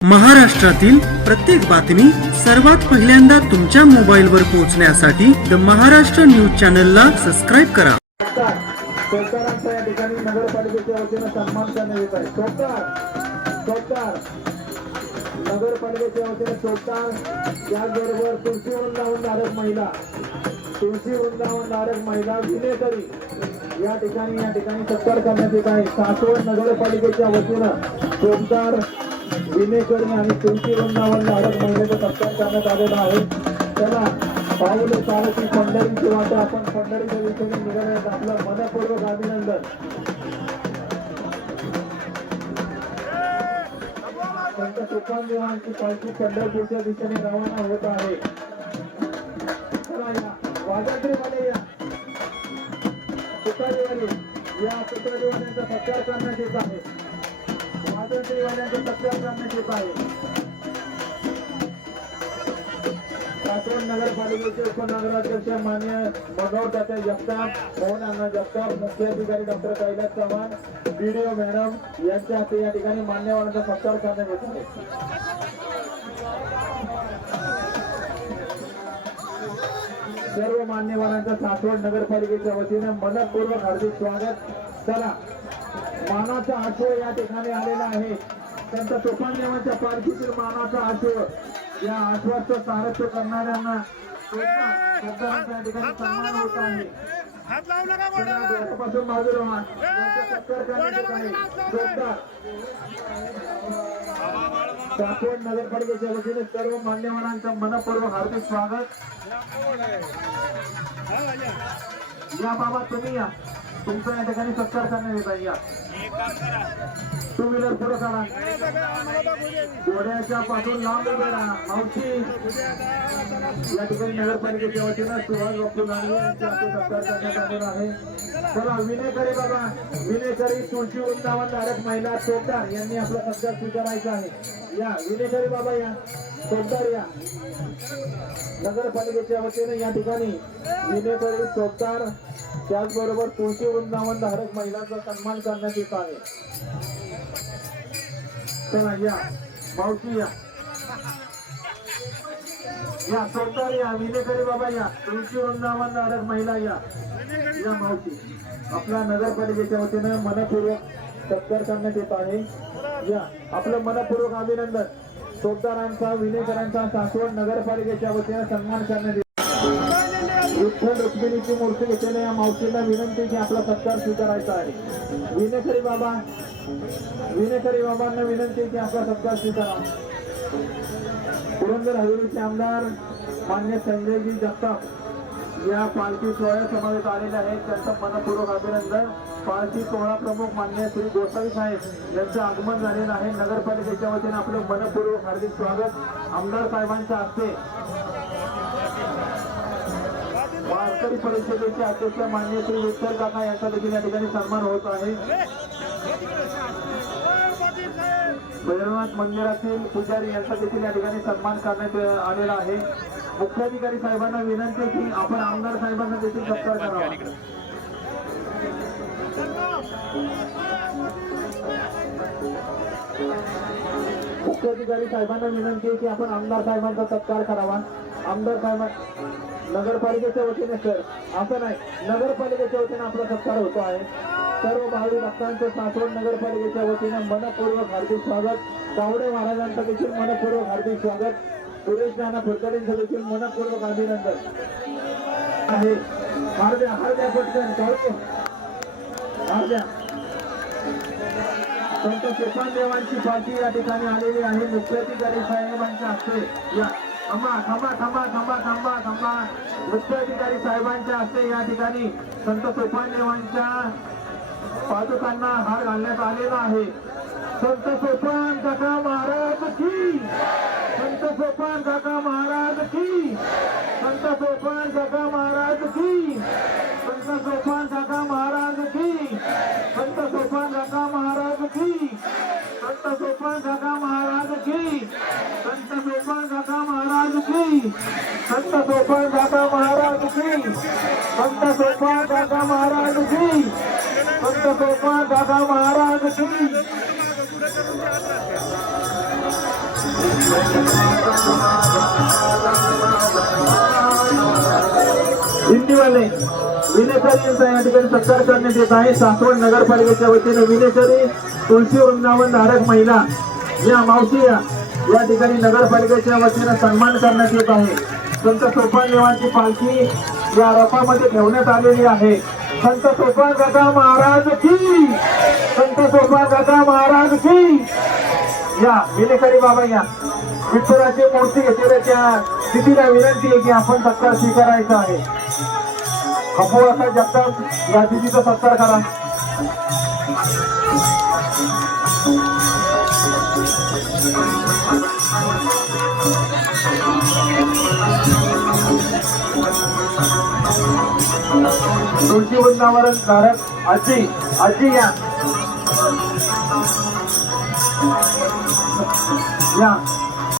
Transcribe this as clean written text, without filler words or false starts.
महाराष्ट्रातील प्रत्येक बातमी सर्वात पहिल्यांदा तुमच्या मोबाईलवर पोहोचण्यासाठी द महाराष्ट्र न्यूज चॅनलला सबस्क्राईब करा. सरकारांचा या ठिकाणी नगरपालिकेच्या वतीनं सन्मान करण्यात येत आहे. चौकार नगरपालिकेच्या वतीनं चौकार, त्याचबरोबर तुळशी वृंदावनधारक महिला विनेकरी या ठिकाणी सत्कार करण्यात येत आहे. सासवड नगरपालिकेच्या वतीनं चौकार, विनेकरी आणि तुळशी वृंदावनधारक महिलेचा सत्कार करण्यात आलेला आहे. चला पाऊले चालती पंढरीची वाट, आपण पंढरीच्या दिशेने निघाल्यात. आपलं मनपूर्वक अभिनंदन. संत तुकारामांची पालखी पंढरपूरच्या दिशेने रवाना होत आहे. चला या वाजंत्रीवाले, या तुकारीवाल्यांचा सत्कार करण्यात येत आहे. वाजंत्रीवाल्यांचा सत्कार करण्यात येत आहे. सासवड नगरपालिकेचे उपनगराध्यक्ष मान्य मनोहर दादा जगताप, मोहन अण्णा जगताप, मुख्य अधिकारी doctor Kailas Chavan, BDO madam यांच्या हस्ते या ठिकाणी मान्यवरांचा सत्कार करण्यात येत आहे. सर्व मान्यवरांचा सासवड नगरपालिकेच्या वतीने मनपूर्वक हार्दिक स्वागत. चला मानाचा आशय या ठिकाणी आलेला आहे. संत तुकारामांच्या पालखीतील मानाचा आशय, या आश्वासचं सारथ्य करणाऱ्यांना या ठिकाणी सन्मान होत आहे. डोक्यापासून बाजूला व्हा, सत्कार करण्यात येत आहे. सासवड नगरपालिकेच्या वतीने सर्व मान्यवरांचं मनपूर्वक हार्दिक स्वागत. या बाबा तुम्ही या, तुमचा या ठिकाणी सत्कार करण्यात येत आहे. या टू व्हीलर पुढे काढा, घोड्याच्या पासून लांब उभे राहा. मावशी या ठिकाणी नगरपालिकेच्या वतीनं सुहास बापू नांगरे यांच्या हस्ते सत्कार करण्यात आलेला आहे. चला विनेकरी बाबा, विनेकरी तुळशी वृंदावनधारक महिला चौकार यांनी आपला सत्कार स्वीकारायचा आहे. या विनेकरी बाबा, या चौकार, या नगरपालिकेच्या वतीने या ठिकाणी विनेकरी चौकार, त्याचबरोबर तुळशी वृंदावनधारक महिलांचा सन्मान करण्यात येत आहे. चला या मावशी, या चौकार, या विनेकरी बाबा, या तुळशी वृंदावनधारक महिला, या मावशी आपल्या नगरपालिकेच्या वतीनं मनपूर्वक सत्कार करण्यात येत आहे. या आपलं मनपूर्वक अभिनंदन. चौकारांचा, विनेकरांचा सासवड नगरपालिकेच्या वतीनं सन्मान करण्यात येत. विठ्ठल रुक्मिणीची मूर्ती घेतलेल्या या मावशीला विनंती की आपला सत्कार स्वीकारायचा आहे. विनेकरी बाबांना विनंती की आपला सत्कार स्वीकारा. पुरंदर हवेलीचे आमदार मान्य संजयजी जगताप या पालखी सोहळ्या समावेश आलेले आहेत. त्यांचं मनपूर्वक अभिनंदन. पालखी सोहळा प्रमुख मान्य श्री गोसावी साहेब यांचं आगमन झालेलं आहे. नगरपालिकेच्या वतीने आपलं मनपूर्वक हार्दिक स्वागत. आमदार साहेबांच्या हस्ते वारकरी परिषदेचे अध्यक्ष मान्य श्री विठ्ठल काका यांचा देखील या ठिकाणी सन्मान होत आहे. भैरवनाथ मंदिरातील पुजारी यांचा देखील या ठिकाणी सन्मान करण्यात आलेला आहे. मुख्याधिकारी साहेबांना विनंती की आपण आमदार साहेबांना देखील सत्कार करावा. मुख्याधिकारी साहेबांना विनंती आहे की आपण आमदार साहेबांचा सत्कार करावा. आमदार साहेब नगरपालिकेच्या वतीने, सर असं नाही, नगरपालिकेच्या वतीने आपला सत्कार होतो आहे. सर्व भावी भक्तांचं सासवड नगरपालिकेच्या वतीने मनपूर्वक हार्दिक स्वागत. गावडे महाराजांचं देखील मनपूर्वक हार्दिक स्वागत. सुरेश नाना फडकडेंचं देखील मनपूर्वक अभिनंदन आहे. हार द्या पटकन, हार द्या. संत सोपानदेवांची पालखी या ठिकाणी आलेली आहे. मुख्याधिकारी साहेबांच्या हस्ते, या थांबा. मुख्याधिकारी साहेबांच्या हस्ते या ठिकाणी संत सोपानदेवांच्या पादुकांना हार घालण्यात आलेला आहे. संत सोपान काका महाराज की, संत सोपान काका महाराज की, संत सोपान काका महाराज की, संत सोपान काका महाराज की, संत सोपान काका महाराज की, संत सोपान काका महाराज की, संत सोपान काका महाराज की, संत सोपान काका महाराज की, संत सोपान काका महाराज की, संत सोपान काका महाराज की. हिंदीवाले विनेकरी यांचा या ठिकाणी सत्कार करण्यात येत आहे. सासवड नगरपालिकेच्या वतीने विनेकरी तुळशी वृंदावन धारक महिला या मावशी या ठिकाणी नगरपालिकेच्या वतीने सन्मान करण्यात येत आहे. संत सोपान देवांची पालखी या रथामध्ये ठेवण्यात आलेली आहे. संत सोपान काका महाराज की, संत सोपान काका महाराज की. या विनेकरी बाबा या विठ्ठलाची मूर्ती घेतलेल्या त्या तिथीला विनंती आहे की आपण सत्कार स्वीकारायचा आहे. खपोळाचा जगताप या तिथीचा सत्कार करा. तुळशी वृंदावन धारक आजी आजी या